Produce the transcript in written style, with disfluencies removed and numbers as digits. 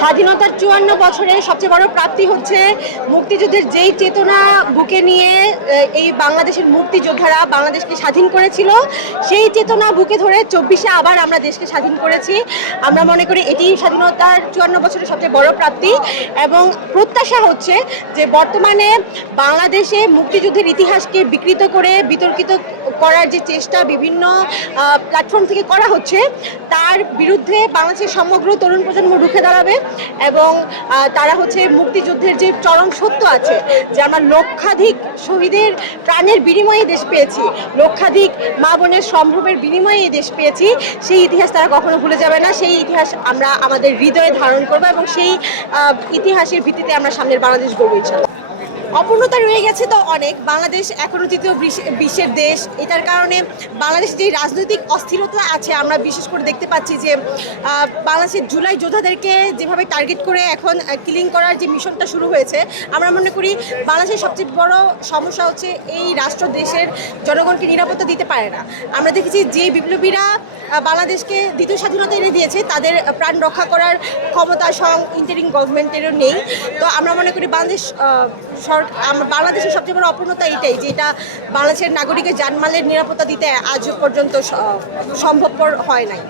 স্বাধীনতার ৫৪ বছরের সবচেয়ে বড় প্রাপ্তি হচ্ছে মুক্তিযুদ্ধের যেই চেতনা বুকে নিয়ে এই বাংলাদেশের মুক্তিযোদ্ধারা বাংলাদেশকে স্বাধীন করেছিল, সেই চেতনা বুকে ধরে ২৪শে আবার আমরা দেশকে স্বাধীন করেছি। আমরা মনে করি এটি স্বাধীনতার ৫৪ বছরের সবচেয়ে বড় প্রাপ্তি এবং প্রত্যাশা হচ্ছে যে বর্তমানে বাংলাদেশে মুক্তিযুদ্ধের ইতিহাসকে বিকৃত করে বিতর্কিত করার যে চেষ্টা বিভিন্ন প্ল্যাটফর্ম থেকে করা হচ্ছে, তার বিরুদ্ধে বাংলাদেশের সমগ্র তরুণ প্রজন্ম রুখে দাঁড়াবে এবং তারা হচ্ছে মুক্তিযুদ্ধের যে চরম সত্য আছে যে আমরা লক্ষাধিক শহীদের প্রাণের বিনিময়ে দেশ পেয়েছি, লক্ষাধিক মা বোনের সম্ভ্রমের বিনিময়ে এই দেশ পেয়েছি, সেই ইতিহাস তারা কখনো ভুলে যাবে না। সেই ইতিহাস আমরা আমাদের হৃদয়ে ধারণ করবো এবং সেই ইতিহাসের ভিত্তিতে আমরা সামনের বাংলাদেশ গড়ব ইনশাআল্লাহ। অপূর্ণতা রয়ে গেছে তো অনেক। বাংলাদেশ এখনও তৃতীয় বিশ্বের দেশ। এটার কারণে বাংলাদেশ যে রাজনৈতিক অস্থিরতা আছে আমরা বিশেষ করে দেখতে পাচ্ছি যে বাংলাদেশের জুলাই যোদ্ধাদেরকে যেভাবে টার্গেট করে এখন কিলিং করার যে মিশনটা শুরু হয়েছে, আমরা মনে করি বাংলাদেশের সবচেয়ে বড় সমস্যা হচ্ছে এই রাষ্ট্র দেশের জনগণকে নিরাপত্তা দিতে পারে না। আমরা দেখেছি যে বিপ্লবীরা বাংলাদেশকে দ্বিতীয় স্বাধীনতা এনে দিয়েছে, তাদের প্রাণ রক্ষা করার ক্ষমতা স্বয়ং ইন্টারিম গভর্নমেন্টেরও নেই। তো আমরা মনে করি বাংলাদেশের সবচেয়ে বড় অপূর্ণতা এটাই যে এটা বাংলাদেশের নাগরিকের জানমালের নিরাপত্তা দিতে আজ পর্যন্ত সম্ভবপর হয় নাই।